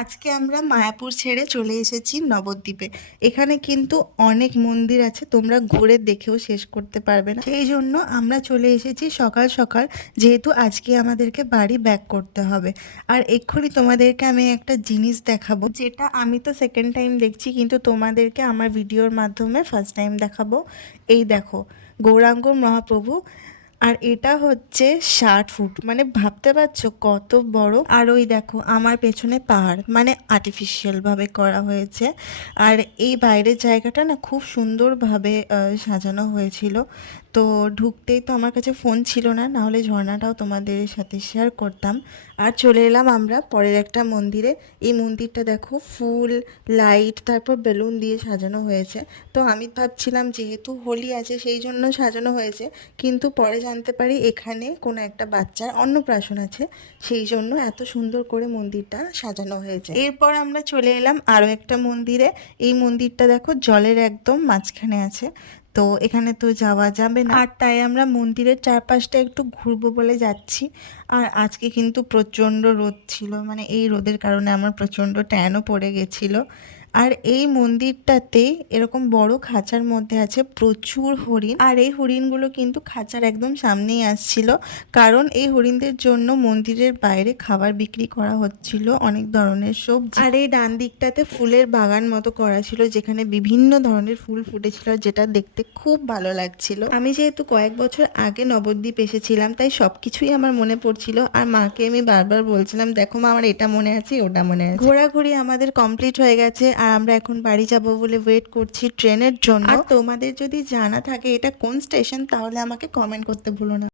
আজকে আমরা মায়াপুর ছেড়ে চলে এসেছি নবদ্বীপে। এখানে কিন্তু অনেক মন্দির আছে, তোমরা ঘুরে দেখেও শেষ করতে পারবে না। সেই জন্য আমরা চলে এসেছি সকাল সকাল, যেহেতু আজকে আমাদেরকে বাড়ি ব্যাক করতে হবে। আর এক্ষুনি তোমাদেরকে আমি একটা জিনিস দেখাবো, যেটা আমি তো সেকেন্ড টাইম দেখছি, কিন্তু তোমাদেরকে আমার ভিডিওর মাধ্যমে ফার্স্ট টাইম দেখাবো। এই দেখো, গৌরাঙ্গ মহাপ্রভু। আর এটা হচ্ছে 60 ফুট, মানে ভাবতে পারছো কত বড়। আর ওই দেখো আমার পেছনে পাহাড়, মানে আর্টিফিশিয়াল ভাবে করা হয়েছে। আর এই বাইরের জায়গাটা না খুব সুন্দরভাবে সাজানো হয়েছিল। তো ঢুকতেই তো আমার কাছে ফোন ছিল না, নাহলে ঝর্ণাটাও তোমাদের সাথে শেয়ার করতাম। আর চলে এলাম আমরা পরের একটা মন্দিরে। এই মন্দিরটা দেখো, ফুল, লাইট, তারপর বেলুন দিয়ে সাজানো হয়েছে। তো আমি ভাবছিলাম যেহেতু হোলি আছে সেই জন্য সাজানো হয়েছে, কিন্তু পরে জানতে পারি এখানে কোনো একটা বাচ্চার অন্নপ্রাশন আছে, সেই জন্য এত সুন্দর করে মন্দিরটা সাজানো হয়েছে। এরপর আমরা চলে এলাম আরও একটা মন্দিরে। এই মন্দিরটা দেখো জলের একদম মাঝখানে আছে, তো এখানে তো যাওয়া যাবে না, আর তাই আমরা মন্দিরের চারপাশটা একটু ঘুরবো বলে যাচ্ছি। আর আজকে কিন্তু প্রচণ্ড রোদ ছিল, মানে এই রোদের কারণে আমার প্রচণ্ড ট্যানও পড়ে গেছিলো। আর এই মন্দিরটাতে এরকম বড় খাঁচার মধ্যে আছে প্রচুর হরিণ, আর এই হরিণগুলো কিন্তু খাঁচার একদম সামনেই আসছিল, কারণ এই হরিণদের জন্য মন্দিরের বাইরে খাবার বিক্রি করা হচ্ছিল, অনেক ধরনের সবজি। আর এই ডান দিকটাতে ফুলের বাগান মতো করা ছিল, যেখানে বিভিন্ন ধরনের ফুল ফুটেছিল, যেটা দেখতে খুব ভালো লাগছিল। আমি যেহেতু কয়েক বছর আগে নবদ্বীপ এসেছিলাম, তাই সবকিছুই আমার মনে পড়ছিল। আর মাকে আমি বারবার বলছিলাম, দেখো মা, আমার এটা মনে আছে, ওটা মনে আছে। ঘোরাঘুরি আমাদের কমপ্লিট হয়ে গেছে, আর আমরা এখন বাড়ি যাব বলে ওয়েট করছি ট্রেনের জন্য। আর তোমাদের যদি জানা থাকে এটা কোন স্টেশন, তাহলে আমাকে কমেন্ট করতে ভুলো না।